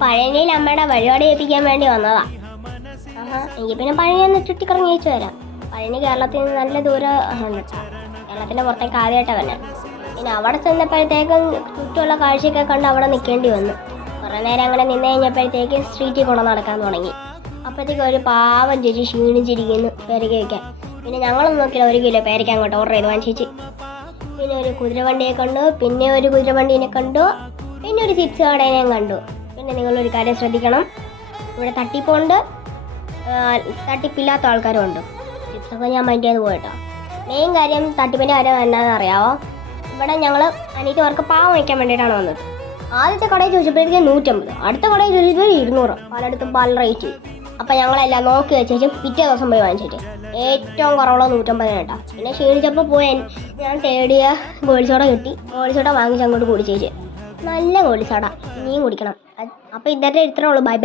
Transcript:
പഴനിയിൽ അമ്മയുടെ വഴിപാട് ഏൽപ്പിക്കാൻ വേണ്ടി വന്നതാ. എനിക്ക് പിന്നെ പഴനി ഒന്ന് ചുറ്റിക്കറങ്ങി വെച്ച് വരാം. പഴനി കേരളത്തിൽ നിന്ന് നല്ല ദൂരം ഉണ്ട് കേട്ടോ. കേരളത്തിൻ്റെ പുറത്തേക്ക് ആദ്യമായിട്ടാണ് വന്നെ. പിന്നെ അവിടെ ചെന്നപ്പോഴത്തേക്കും ചുറ്റുമുള്ള കാഴ്ചയൊക്കെ കണ്ട് അവിടെ നിൽക്കേണ്ടി വന്നു. കുറേ നേരം അങ്ങനെ നിന്ന് കഴിഞ്ഞപ്പോഴത്തേക്ക് സ്ട്രീറ്റിൽ കൊണ്ട് നടക്കാൻ തുടങ്ങി. അപ്പോഴത്തേക്കും ഒരു പാവം ചേച്ചി ക്ഷീണിച്ചിരിക്കുന്നു പേരയ്ക്ക വയ്ക്കാൻ. പിന്നെ ഞങ്ങളൊന്നും നോക്കില്ല, 1 കിലോ പേരയ്ക്ക അങ്ങോട്ട് ഓർഡർ ചെയ്ത് വാങ്ങിച്ചേച്ച്. പിന്നെ ഒരു കുതിരവണ്ടിയെ കണ്ടു, പിന്നെ ഒരു കുതിരവണ്ടീനെ കണ്ടു, പിന്നെ ഒരു ചിപ്സ് കടേനെയും കണ്ടു. പിന്നെ നിങ്ങളൊരു കാര്യം ശ്രദ്ധിക്കണം, ഇവിടെ തട്ടിപ്പുണ്ട്, തട്ടിപ്പില്ലാത്ത ആൾക്കാരും ഉണ്ട്. ചിപ്സൊക്കെ ഞാൻ മൈൻഡ് ചെയ്ത് പോയിട്ടോ. മെയിൻ കാര്യം തട്ടിപ്പിൻ്റെ കാര്യം എന്താണെന്ന് അറിയാമോ? ഇവിടെ ഞങ്ങൾ അനിയത്തി അവർക്ക് പാവം വയ്ക്കാൻ വേണ്ടിയിട്ടാണ് വന്നത്. ആദ്യത്തെ കടയിൽ ചോദിച്ചപ്പോഴത്തേക്ക് 150, അടുത്ത കടയിൽ ചോദിച്ചപ്പോൾ 200. പലയിടത്തും പല റേറ്റ്. അപ്പം ഞങ്ങളെല്ലാം നോക്കി വെച്ചേച്ചും പിറ്റേ ദിവസം പോയി വാങ്ങിച്ചിട്ട് ഏറ്റവും കുറവുള്ള 150 കേട്ടോ. പിന്നെ ക്ഷീണിച്ചപ്പോൾ പോയി ഞാൻ തേടിയ ഗോളിസോഡ കിട്ടി. ഗോളിസോഡ വാങ്ങിച്ച് അങ്ങോട്ട് കുടിച്ചേച്ച്. നല്ല ഗോളിസോഡ, ഇനിയും കുടിക്കണം. അപ്പോൾ ഇത്രേ ഉള്ളൂ. Bye bye.